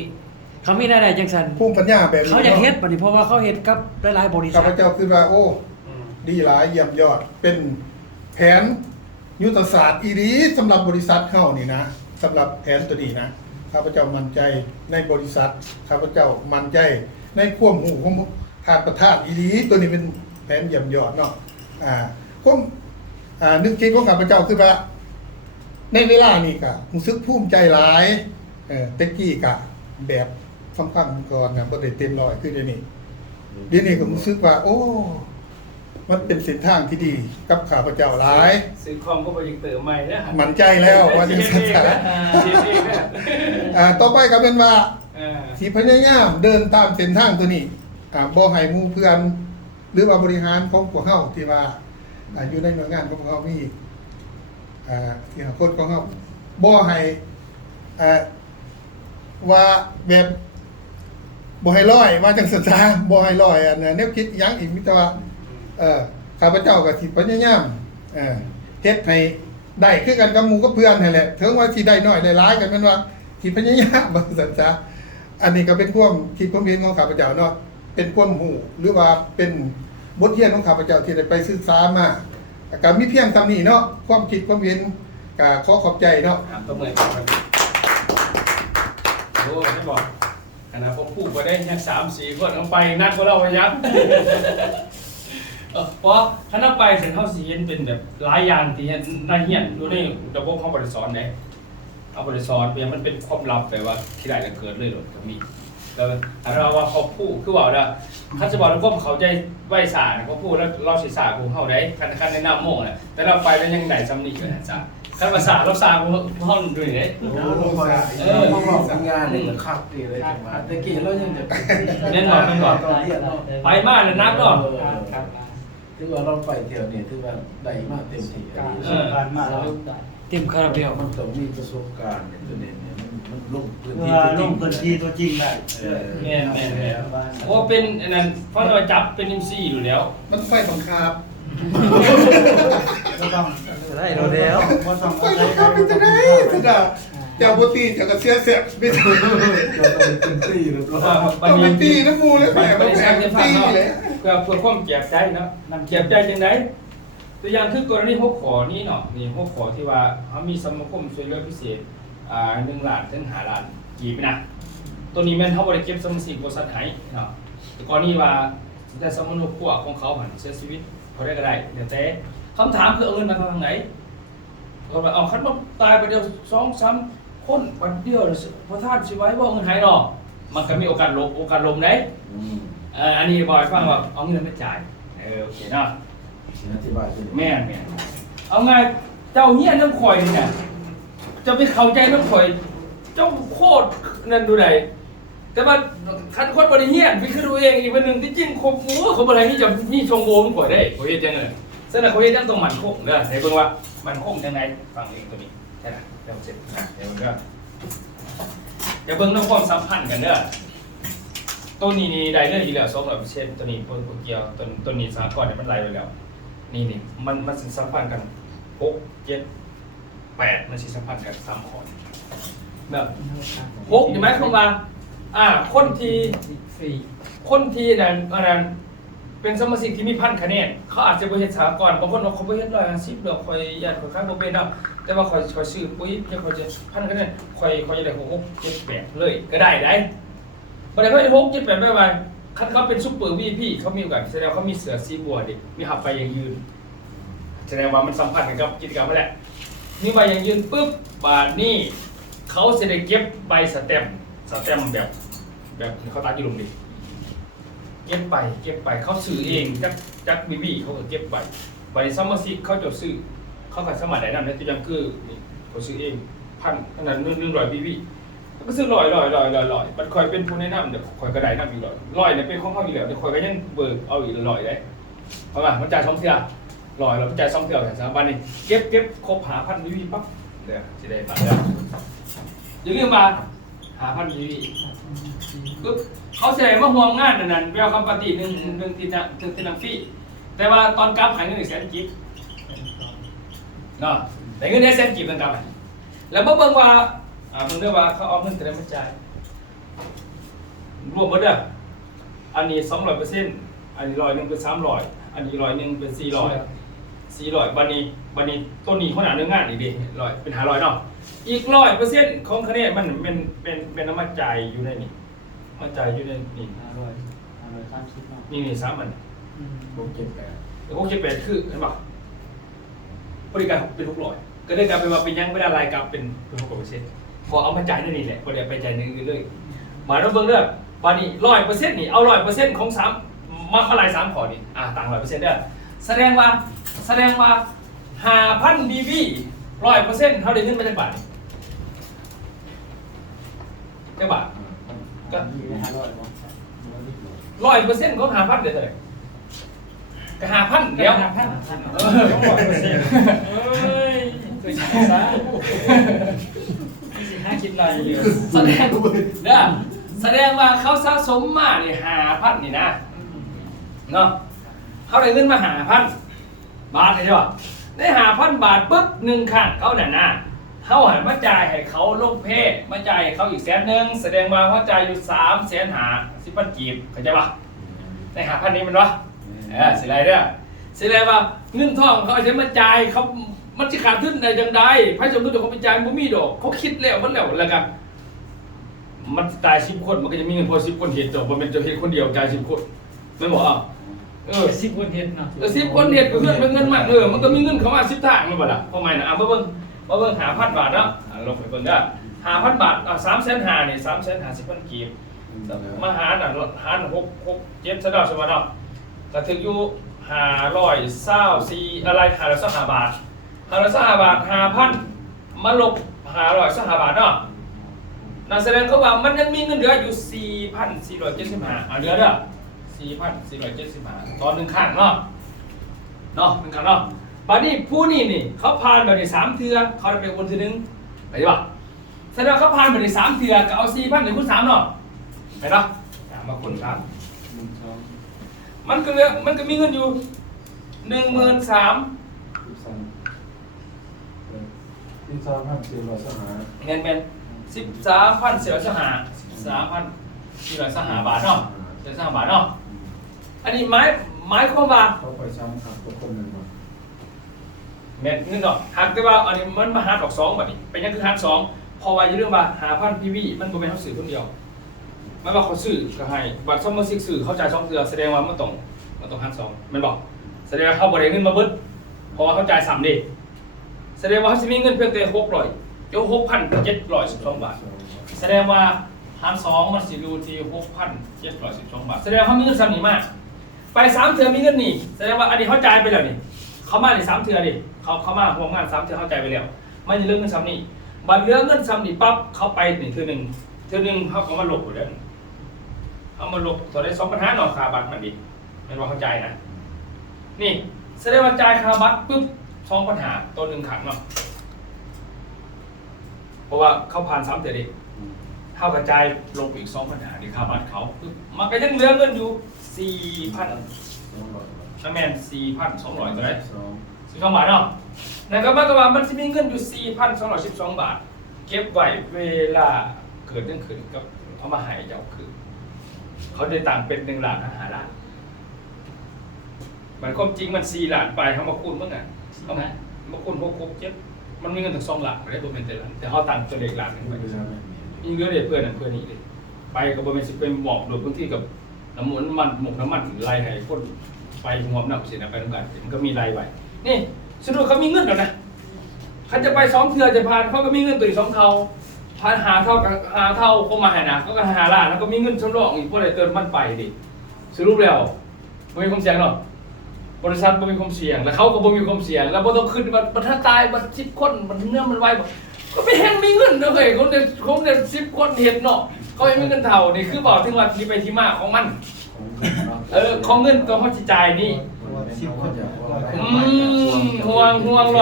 เขามีรายได้จังซั่น ภูมิปัญญาแบบนี้ เขาอยากเฮ็ดบัดนี้เพราะว่าเขาเฮ็ดกับหลายๆบริษั ข้า ท พเจ้าคิดว่าโอ้ดีหลายเยี่ยมยอดเป็นแผนยุทธศาสตร์อีดีสำหรับบริษัทเฮานี่นะสำหรับแผนตัวนี้นะข้าพเจ้ามั่นใจในบริษัทข้าพเจ้ามั่นใจในความหูของทางประธานอีดีตัวนี้เป็นแผนเยี่ยมยอดเนาะผมนึกคิดของข้าพเจ้าคือว่าในเวลานี้ก็รู้สึกภูมิใจหลายเต็กกี้ก็แบบสำคัญก่อนนะบ่ได้เต็มร้อยคือเดี๋ยวนี้ก็รู้สึกว่าโอ้มันเป็นเส้นทางที่ดีกับข้าพเจ้าหลาย ซื้อคอมก็ไปยิงเติมใหม่นะ มั่นใจแล้วว่าจะสัจจะต่อไปก็เป็นว่าสิพยายามเดินตามเส้นทางตัวนี้บ่ให้หมู่เพื่อนหรือว่าบริหารของพวกเฮาที่ว่าอยู่ในหน่วยงานของพวกเฮามีที่คนของเฮาบ่ให้ว่าแบบบ่ให้ลอยว่าจังซั่นซะบ่ให้ลอยแนวคิดหยังอีกมีแต่ว่าข้าพเจ้าก็สิพยายามเฮ็ดให้ได้คือกันกับหมู่กับเพื่อนนั่นแหละถึงว่าสิได้น้อยได้หลายกันแม่นว่าสิพยายามว่าซั่นซะอันนี้ก็เป็นความคิดความเห็นของข้าพเจ้าเนาะเป็นความรู้หรือว่าเป็น บทเรียนของข้าพเจ้าที่ได้ไปศึกษามาก็มีเพียงตำนี้เนาะความคิดความเห็นก็ขอขอบใจเนาะ ตัวเมื่อยครับโอ้ไม่บอกขณะผมพูดไปได้แค่3-4 คนเอาไปนักกว่าเราไปยับเพราะคณะไปเสร็จเขาสีเห็นเป็นแบบหลายอย่างที่เห็นนายเฮียนดูนี่ระบบเขาบริสอนไหนเอาบริสอนเพียงมันเป็นความลับแต่ว่าที่ใดจะเกิดเลยหรอกก็มีแล้วเราว่าเขาพูดคือว่าเขาจะบอกแล้วก็เขาใจไหวสาเขาพูดแล้วเราศีรษะของเขาได้คันในน้ำโม่แหละแต่เราไปแล้วยังไหนซ้ำนี่กันจ้ะคันภาษาเราสาของห้องดูนี่ โอ้โหต้องบอกทำงานเลยจะขับตีเลยจังหวะตะกี้เรายังจะ เน้นหน่อยเน้นหน่อยไปมากเลยนักเนาะ ครับ ถือว่าเราไปเที่ยวนี่ถือว่าได้มากเต็มที่ การมาแล้วเต็มคาราเบล มันต้องมีประสบการณ์เนี่ยตัวนี้เนี่ยมันลงพื้น เพื่ ที่ อลงพื้นที่ตัวจริงได้ แม่โอ้เป็นอันนั้นเพราะเราจับเป็นMCอยู่แล้ว มันไฟบังคับ ก็ต้อง ได้เราแล้ว บ่ต้อง ไฟบังคับเป็นจังได๋ซะดาเจ้าบ่ตีเจ้าก็เสียเสียไม่ใช่ เราต้องเป็นที่หรือเปล่า ต้องไปตีน้ำมูเลยแหมต้องแอบตีเลย เพื่อความเจ็บใจเนาะนำเจ็บใจจังไดตัวอย่างคือกรณี6ข้อนี้เนาะนี่6ข้อที่ว่าเขามีสมาคมช่วยเหลือพิเศษ1 ล้านถึง5 ล้านกี่ไปนะตัวนี้แม่นเขาบ่ได้เก็บสมาชิกบริษัทให้เนาะแต่ก่อนนี้ว่าแต่สมนุพวกของเขาหันเสียชีวิตเขาได้ก็ได้เดี๋ยวแต่คำถามคือเอาเงินมาทางไหนก็ว่าเอาคันบ่ตายไปเดียว2-3 คนวันเดียวพระธาตุสิไว้บ่เงินหายเนาะมันก็มีโอกาสลมได้อันนี้บอยฟังว่าเอาเงินมาจ่ายโอเคเนาะ อธิบายตัว แม่เอาไงเจ้าเฮียน้ำข่อยเนี่ยจะไปเข้าใจน้ำข่อยเจ้าโคตรนั่นดูไหนแต่ว่าคันคนบริเฮียนวิคือดูเองอีกวันหนึ่งที่จริงคบงูเขาบรินี่จะมีชงโวมันข่อยได้ข่อยเฮ็ดยังไงฉะนั้นข่อยเฮ็ดยังต้องมันคงเด้อให้เบิ่งว่ามันคงยังไงฟังเองตัวนี้ใช่ไหมเดี๋ยวเสร็จเดี๋ยวมันก็เดี๋ยวเบิ่งเรื่องความสัมพันธ์กันเด้อตัวนี้นี่ได้เรื่องอีกแล้ว200%ตัวนี้พวกเกี่ยวตัวนี้สากลเนี่ยมันไล่ไปแล้วนี่มันสิสัมพันธ์กัน6 7 8มันสิสัมพันธ์กัน3ข้อแบบ6อยู่ไหมคำว่าคนที่นั้นเป็นสมาชิกที่มี1,000 คะแนนเขาอาจจะบ่เฮ็ดสากลบางคนเขาบ่เฮ็ด150ดอกข่อยย่านข่อยค้างบ่เป็นดอกแต่ว่าข่อยซื้อปุ๋ยจะข่อยจะ1,000 คะแนนข่อยจะได้6 7 8เลยก็ได้บ่ได้เขา6 7 8ไปคันเขาเป็นซุปเปอร์ VIP เขามีโอกาสแสดงเขามีเสือสีบัวดิมีหับไปอย่างยืนแสดงว่ามันสัมพันธ์กันกับกิจกรรมนั่นแหละมีใบอย่างยืนปุ๊บบาทนี่เขาจะได้เก็บใบสแตมป์แบบเขาตัดอยู่ลงดิเก็บไปเขาซื้อเองจักบีเขาก็เก็บใบซัมเมอร์ซิกเขาจะซื้อเขาก็สมัครได้นำในตัวอย่างคือนี่เขาซื้อเอง1,000ขนาด100 BBก็ซื้อ100มันคอยเป็นผู้แนะนำเดี๋ยวคอยกระไดนำอีก100เนี่ยเป็นของเขาอีกแล้วเดี๋ยวคอยก็ยังเบิกเอาอีก100ได้เพราะว่ามันจ่าย2 เทื่อ100แล้วจ่าย2 เทื่อแต่3 วันนี่เก็บครบ5,000 BB ปั๊บเดี๋ยวจะได้ฝากแล้วอย่าลืมมา5,000 BB ปึ๊บเขาแสดงว่าห่วงงานนั่นแววคำปฏิหนึ่งที่นังฟรีแต่ว่าตอนกลับหายเงิน100,000 กิบเนาะแต่เงินได้100,000 กิบตอนกลับแล้วเบิ่งว่าเบิ่งด้วยว่าเขาเอาเงินแต่ละมาจ่ายรวมหมดเด้ออันนี้ 200%อันนี้100%เป็น300อันนี้100%เป็น400บัดนี้ต้นนี้เขาหนาเรื่องงานอีกดิ100เป็น500เนาะอีก100%ของคะแนนมันเป็นน้ำมันจ่ายอยู่ในนี่มาจ่ายอยู่ในนี่ 30เนาะ นี่3 อัน 678 คือเห็นป่ะบริการเป็น600ก็ได้กลายเป็นว่าเป็นยังไม่ได้รายกลับเป็น600พอเอามาจ่ายนี่แหละพอเดี๋ยวไปจ่ายในอื่นเลยมาแล้วเบิ่งเด้อวันนี้100%นี่เอา100%ของ3มาเท่าไหร่3ข้อนี่ต่าง100%เด้อแสดงว่า5,000 BV 100%เท่าได้เงินมาจากบาทจักบาทก็ มี500บ่ 100%ของ5,000เด้อเท่าไหร่ก็5,000เดียว 5,000 เฮ้ย คือใช่ซะ5คิดหน่อยอยู่ แสดงว่าเขาสะสมมาเนี่ย5,000นี่นะเนาะเขาได้เงินมา5,000 บาทเลยใช่ป่ะได้5,000 บาทปุ๊บ1 ครั้งเขาเนี่ยนะเขาหันมาจ่ายให้เขาลงเพศมาจ่ายให้เขาอีก100,000แสดงว่าเขาจ่ายอยู่350,000 10,000 กีบเข้าใจป่ะได้5,000นี้มันวะ สิไรเด้อสิไรว่าเงินทองเขาเอาจะมาจ่ายเขามันสิขาดทุนได้จังใดไผสมมุติว่าเขาไปจ่ายบ่มีดอกเขาคิดแล้วมันแล้วก็มันตาย10คนมันก็จะมีเงินพอ10คนเฮ็ดดอกบ่แม่นจะเฮ็ดคนเดียวจ่าย10คนแม่นบ่10คนเฮ็ดเนาะ 10คนเฮ็ดก็เงินเป็นเงินมากมันก็มีเงินเข้ามา10ทางแม่นบ่ล่ะเพราะหมายน่ะมาเบิ่ง5,000 บาทเนาะลงไปเบิ่งเด้อ5,000 บาท350,000นี่350,000กีบมาหารน่ะหาร6 7ซะดอกใช่บ่เนาะก็ถึงอยู่524อะไร525 บาท525 บาท 5,000 มาลบ525 บาทเนาะนั่นแสดงเขาว่ามันยังมีเงินเหลืออยู่ 4,475เหลือเด้อ 4,475 ตอน1ครั้งเนาะ1ครั้งเนาะบัดนี้ผู้นี่เขาผ่านแบบนี้3เทื่อเขาได้ไปวนทีนึงไปดิบ่แสดงเขาผ่านแบบนี้3เทื่อก็เอา 4,000 คูณ 3เนาะไปเนาะมาคูณ3มันก็มีเงินอยู่ 13,000 แม่น13,425 บาทเนาะ13บาทเนาะอันนี้หมายความว่า เขาไปซ้ำครับทุกคนหนึ่งวัน แม่นเงินดอกหักแต่ว่าอันนี้มันมาหาดอก2บัดนี้เป็นหยังคือหัก2เพราะว่าอย่าลืมว่า5,000 PV มันบ่แม่นเฮาซื้อคนเดียวมันว่าเขาซื้อก็ให้บัตรสมาชิกซื้อเขาจ่าย2เทื่อแสดงว่ามันต้องหัก2แม่นบ่แสดงว่าเขาบ่ได้เงินมาเบิดเพราะว่าเขาจ่าย3เด้แสดงว่าเขาสิมีเงินเพียงแต่600 6,712 บาทแสดงว่าหาร2มันสิอยู่ที่ 6,712 บาทแสดงว่าเขามีเงินซ้ำนี่มากไป3เทื่อมีเงินนี่แสดงว่าอันนี้เขาจ่ายไปแล้วนี่เขามานี่3เทื่อดิเขามาร่วมงาน3เทื่อเขาจ่ายไปแล้วมันจะเหลือเงินซ้ำนี่บัดเหลือเงินซ้ำนี่ปั๊บเขาไปนี่เทื่อนึงเขาก็มาลบอยู่เด้อเอามาลบตัวได้2,500เนาะค่าบัตรมันดิแม่นว่าเขาจ่ายนะนี่แสดงว่าจ่ายค่าบัตรปึ๊บ2,500ตัว1ครั้งเนาะเพราะว่าเขาผ่าน3เทื่อดิเท่ากระจายลงไปอีก2,500ที่ค่าบัตรเขาปึ๊บมันก็ยังเหลือเงินอยู่ 4,000ถ้าแม่น 4,200 ตัวได้12 บาทเนาะแล้วก็หมายความว่ามันสิมีเงินอยู่ 4,212 บาทเก็บไว้เวลาเกิดเรื่องขึ้นกับเอามาให้เจ้าคือเขาได้ต่างเป็น1 ล้าน5 ล้านมันความจริงมัน4 ล้านไปเขามาคูณเมื่อไงเขามาคูณ6 7มันมีเงินถึง2 ล้านได้บ่แม่นแต่ล้านแต่เขาต่างตัวเลขล้านนึงไปมีเงินได้เพื่อนนั่นเพื่อนนี่เลยไปก็บ่แม่นสิเป็นหมอกโดยพื้นที่กับน้ำมันหมกน้ำมันไหลให้คนไปงอมน้ำเสียนะไปน้ำกันมันก็มีรายไว้นี่สรุปเขามีเงินแล้วนะเขาจะไป2 เทื่อจะผ่านเขาก็มีเงินตัวอีก2 เท่าผ่านหาเท่ากับหาเท่าเขามาให้นะเขาก็5 ล้านแล้วก็มีเงินสำรองอีกพวกอะไรเติมมันไปดิสรุปแล้วบ่มีความเสี่ยงหรอกบริษัทบ่มีความเสี่ยงแล้วเขาก็บ่มีความเสี่ยงแล้วบ่ต้องขึ้นว่าถ้าตายบัด10 คนมันเนื้อมันไว้ก็ไม่แห้งมีเงินเด้อเฮ้ยคนเดียว10 คนเฮ็ดเนาะเขาไม่มีเงินเท่านี่คือบอกถึงว่าที่ไปที่มาของมันของเงินตัวเขาสิจ่ายนี่ห่วง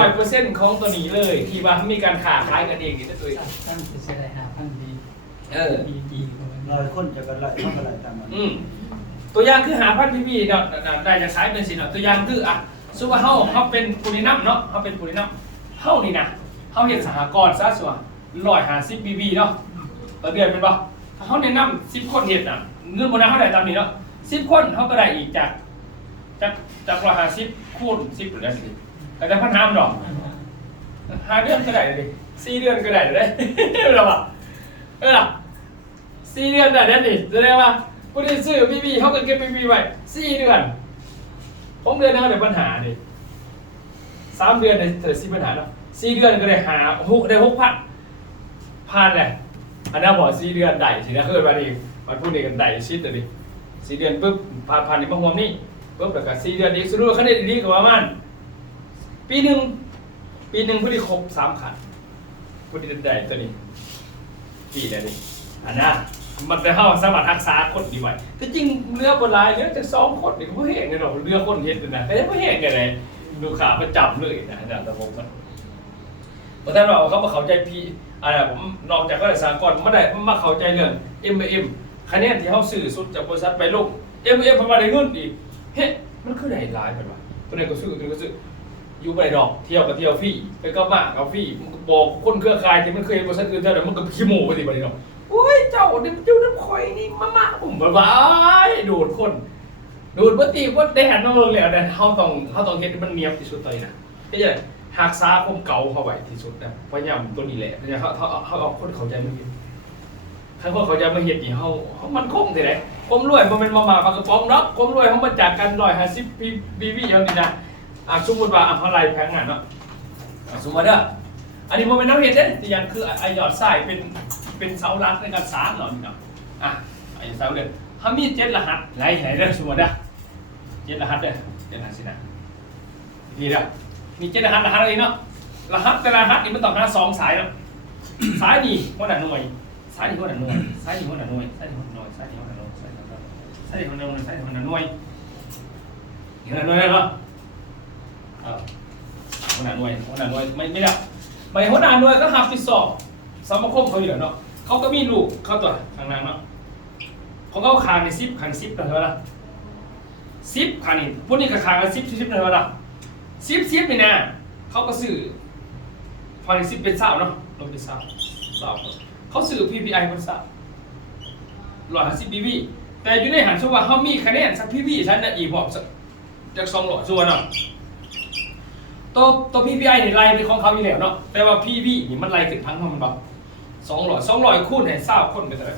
100%ของตัวนี้เลยที่ว่ามีการค้าขายกันเองนี่ตัว ท่านสิได้5,000ดีดี 100 คนจะกัน100 เท่ากันตามนั้น ตัวอย่างคือ5,000 PV เนาะได้จากสายเป็นสิเนาะตัวอย่างคือสมมุติว่าเฮาเป็นผู้นำเนาะเฮาเป็นผู้นำเฮานี่นะเฮาเฮ็ดสหกรณ์ซะส่วน150 PV เนาะต่อเดือนเป็นบ่เฮาแนะนำ10 คนเฮ็ดน่ะเงินโบนัสเฮาได้ตามนี้เนาะ10 คนเฮาก็ได้อีกจาก150คูณ10ก็ได้สิก็ได้1,500ดอก5 เดือนก็ได้ดิ4 เดือนก็ได้เด้ล่ะบ่ล่ะ4 เดือนได้ดิแสดงว่าผู้ที่ซื้อ PV เฮาก็เก็บ PV ไว้4 เดือน6 เดือนเฮาได้ปัญหาดิ3 เดือนได้10ปัญหาเนาะ4 เดือนก็ได้6 6,000ผ่านแหละอันนั้นบอก4 เดือนได้สินะเกิดมาดิมันพูดนี่กันได้ชิดเลยดิ4 เดือนปุ๊บผ่านนี่มาห่วงนี่ปุ๊บแล้วก็4 เดือนอีกสรุปว่าคะแนนดีกว่ามันปีหนึ่งผู้ที่ครบ3 ขันผู้ที่ได้ตัวนี้ปีได้ดิอันนั้นมันไปเข้าสมัครทักษะคนดีไว้แต่จริงเรือบนลายเรือจะ2 คนนี่เขาแห้งกันหรอกเรือคนเห็นนะแต่ไม่แห้งกันเลยดูขาประจำเลยนะอาจารย์ตะพงศ์มันเพราะท่านบอกเขามาเข้าใจพี่ผมนอกจากก็ได้สากลไม่ได้มาเข้าใจเรื่อง M คะแนนที่เขาสื่อสุดจากบริษัทไปลง M พอมาได้เงินอีกเฮ้ยมันคือได้หลายแบบว่าตัวไหนก็ซื้อตัวไหนก็ซื้ออยู่ไปดอกเที่ยวกับเที่ยวฟรีไปก็มากกับฟรีมันก็บอกคนเครือข่ายที่มันเคยบริษัทอื่นเท่าไหร่มันก็ขี้โม้ไปดิบัดนี้เนาะโอ้ยเจ้าเดี๋ยวน้ำข่อยนี่มาผมแบบว่าโดดคน ดูดบ่ตีบ่ได้หันมาเบิ่งแล้วแต่เฮาต้องเฮ็ดให้มันเนียบที่สุดเลยนะก็จะหักษาความเก่าเข้าไว้ที่สุดนะพยายามตัวนี้แหละพยายามเขาเอาคนเข้าใจมันถ้าคนเข้าใจมาเฮ็ดนี่เฮามันคงได้ความรวยบ่แม่นมาปากกระป๋องเนาะความรวยเฮามาจากกัน150ปีอย่างนี้นะสมมุติว่าเฮาไล่แพงงานเนาะสมมุติเด้ออันนี้บ่แม่นน้ำเฮ็ดเด้ที่ยังคือไอ้ยอดทรายเป็นเสาหลักในการสร้างเนาะนี่เนาะไอ้เสาเด้อเฮามี7รหัสไหลให้เด้อสมมุติเด้อ7รหัสเด้อ7รหัสสินะนี่เด้อมี7รหัสอะไรเนาะรหัสแต่ละรหัสนี่มันต้องหา2สายเนาะสายนี่หัวหน้าหน่วยสายนี่หัวหน้าหน่วยสายนี่หัวหน้าหน่วยสายนี่หัวหน้าหน่วยสายนี่หัวหน้าหน่วยสายนี่หัวหน้าหน่วยสายนี่หัวหน้าหน่วยสายนี่หัวหน้าหน่วยหัวหน้าหน่วยเนาะหัวหน้าหน่วยไม่ได้ไปหัวหน้าหน่วยก็หับติดสอบสมาคมเขาอยู่เนาะเขาก็มีลูกเขาตัวทางนั้นเนาะของเขาคางใน10คัน10เท่าไหร่ล่ะ10คันนี่พวกนี้ก็คางกัน10เท่าไหร่ล่ะ10นี่นะเขาก็ซื้อพอใน10เป็นเศร้าเนาะลงเป็นเศร้าเขาซื้อ PPI เป็นเศร้า150 PV แต่อยู่ในหันชัวว่าเขามีคะแนนสัก PV ฉันน่ะอีกบอกจาก200ส่วนเนาะตัว PPI นี่ไล่เป็นของเขาอยู่แล้วเนาะแต่ว่า PV นี่มันไล่ขึ้นทั้งมันแบบ200คูณให้20คนไปเท่าไหร่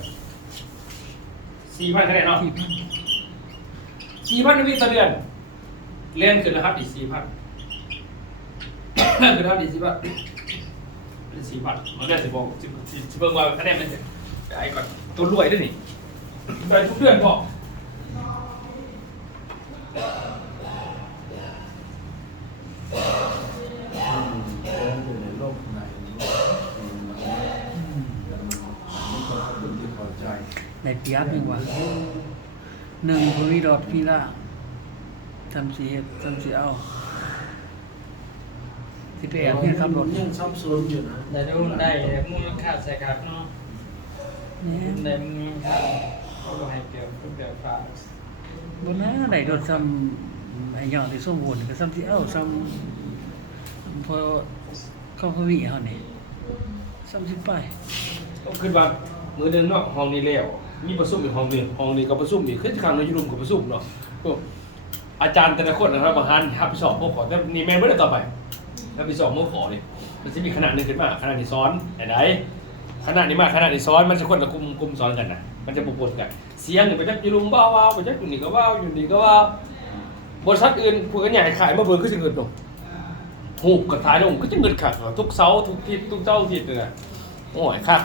4,000คะแนนเนาะ4,000 วิต่อเดือนเรียนขึ้นนะครับอีก 4,000 ขึ้นนะครับอีก 4,000เป็น 4,000มันได้สิเบิ่งว่าคะแนนมันจะไอ้ก่อนตัวรวยด้วยนี่ได้ทุกเดือนพอ อยู่ในโลกไหนนี่ก็เป็นที่พอใจ ในเปียกนี่ว่าหนึ่งพวิโรธพี่ละทำสีเอาสิไปแอบเนี่ยขับรถ ยังซับซ้อนอยู่นะ ได้ดูได้มูลค่าใส่กากเนาะ เนี่ย ได้มูลค่าเขาก็ให้เกี่ยวกับเกี่ยวฝาก บนนั้นไหนรถซ้ำไอ้ยอดที่สมบูรณ์ก็ซ้ำสีเอาซ้ำพอเข้าพวิเขาเนี่ยซ้ำสิไป ต้องขึ้นว่ามือเดินเนาะห้องนี้แล้วมีประชุมอีกห้องนึงห้องนี้ก็ประชุมอีกคือครั้งนึงอยู่รวมกับประชุมเนาะอาจารย์แต่ละคนนะครับบางท่านรับผิดชอบพวกขอแต่นี่แม่นบ่ได้ต่อไปรับผิดชอบพวกขอนี่มันจะมีขนาดนึงขึ้นมาขนาดที่ซ้อนไหนขนาดนี้มาขนาดที่ซ้อนมันจะคนละกลุ่มซ้อนกันนะมันจะปนกันเสียงนี่ไปจักอยู่ลุมว้าวไปจักอยู่นี่ก็ว้าวอยู่นี่ก็ว้าวบริษัทอื่นพวกกันใหญ่ขายมาเบิ่งคือสิเงินลงหูกระถ่ายลงก็จะเงินขาดทุกเสาร์ทุกทิศทุกเจ้าทิศเลยโอ้ยคัก